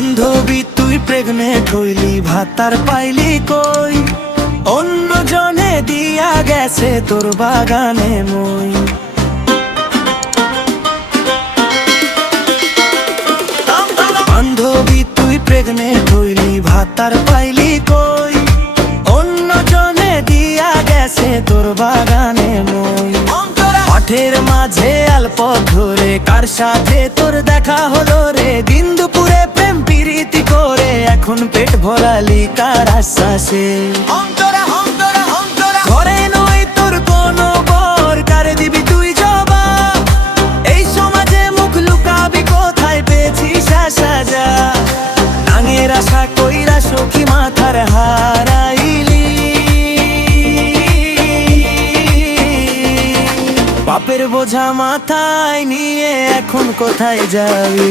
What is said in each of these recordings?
বান্ধবী তুই প্রেগনেন্ট হইলি, ভাতার পাইলি কই? অন্য জনে দিয়া গেছে তোর বাগানে মই। বান্ধবী তুই প্রেগনেন্ট হইলি, ভাতার পাইলি কই? অন্য জনে দিয়া গেছে তোর বাগানে মই। মাঠের মাঝে অল্প ধরে কার সাথে তোর দেখা হলো রে? দিন দুপুরে প্রেম প্রীতি করে এখন পেট ভরালি কার আশ্বাসে? ঘরে নয় তোর কোনো বর, কারে দিবি তুই জবাব? এই সমাজে মুখ লুকাবি কোথায়, পেয়েছিস সাজা? নাঙের আশা কইরা সখী মাথার হারাইলি, বাপের বোঝা মাথায় নিয়ে এখন কোথায় যাবি?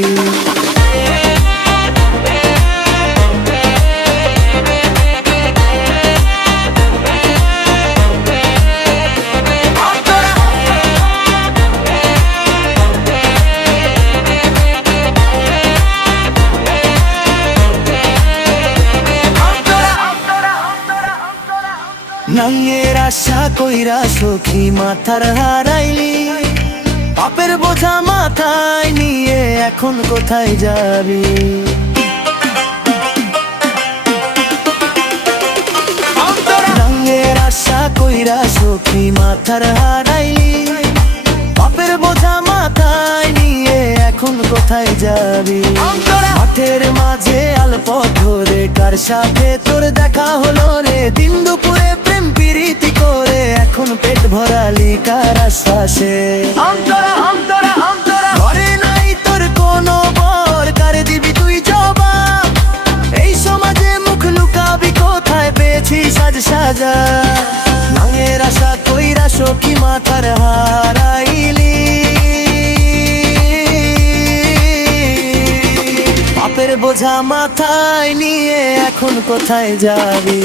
নাঙের আশা কইরা সখী মাথার হারাইলি, বাপের বোঝা মাথায় নিয়ে এখন কোথায় যাবি? নাঙের আশা কইরা সখী মাথার হারাইলি, বাপের বোঝা মাথায় নিয়ে এখন কোথায় যাবি? মাঠের মাঝে অল্প ধরে কার সাথে তোর দেখা হলো রে? দিন দুপুরে প্রেম প্রীতি করে এখন পেট ভরালি কার আশ্বাসে? ঘরে নাই তোর কোনো বর, কারে দিবি তুই জবাব? এই সমাজে মুখ লুকাবি কোথায়, পেয়েছিস সাজ সাজা? নাঙের আশা কইরা সখী মাথার হারাইলি, বাপের বোঝা মাথায় নিয়ে এখন কোথায় যাবি?